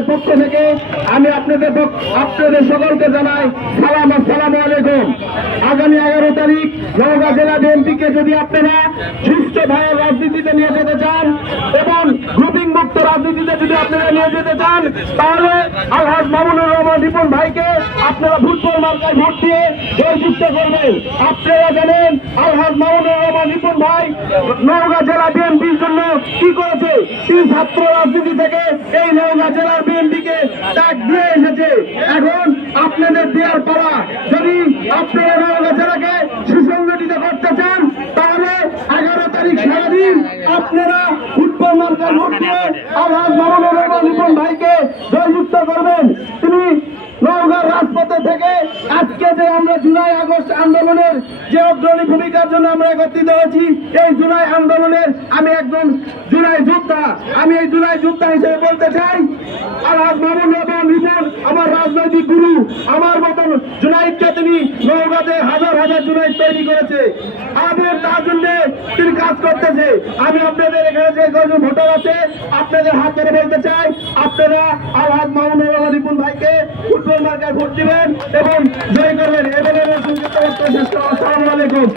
পক্ষ থেকে আমি আপনাদের আপনাদের সকলকে জানাই সালাম আসসালাম আলাইকুম। আগামী এগারো তারিখ নওগাঁ জেলা বিএনপিকে যদি আপনারা সুস্থ ভাইয়ের রাজনীতিতে নিয়ে যেতে চান এবং গ্রুপিং মুক্ত রাজনীতিতে যদি আপনারা নিয়ে যেতে চান, তাহলে আলহাজ মামুনুর রহমান রিপন ভাইকে আপনারা ফুটবল মার্কায় ভোট দিয়ে জয়যুক্ত করবেন। আপনারা জানেন আলহাজ মামুনুর রহমান রিপন ভাই নওগাঁ জেলা তিনি ছাত্র রাজনীতি থেকে এই নওগাঁ জেলার বিএনপিকে ত্যাগ দিয়ে এসেছে। এখন আপনাদের দেওয়ার পালা। যদি আপনারা নওগাঁ জেলাকে সুসংগঠিত করতে চান, তাহলে এগারো তারিখ সারাদিন আপনারা ফুটবল মার্কার ভোট দিয়ে আমার রহমান ভাইকে রাজপথে থেকে আজকে যে আমরা জুলাই আগস্ট আন্দোলনের যে অগ্রণী ভূমিকার জন্য আমরা একত্রিত হয়েছি, এই জুলাই আন্দোলনের আমি একজন জুলাই যোদ্ধা। আমি এই জুলাই যোদ্ধা হিসেবে বলতে চাই, আলহাজ মামুন রহমান রিপন আমার রাজনৈতিক গুরু। আমার মতন জুনাইদকে তিনি নৌকাতে হাজার হাজার জুনাইদ তৈরি করেছে। আমাদের তার জন্য তিনি কাজ করতেছে। আমি আপনাদের এখানে যে কজন ভোটার আছে, আপনাদের হাত ধরে বলতে চাই, আপনারা আলহাজ মামুন রহমান রিপন ভাইকে মার্কায় ভোট দিবেন এবং জয় করবেন। এবারে আসসালামু আলাইকুম।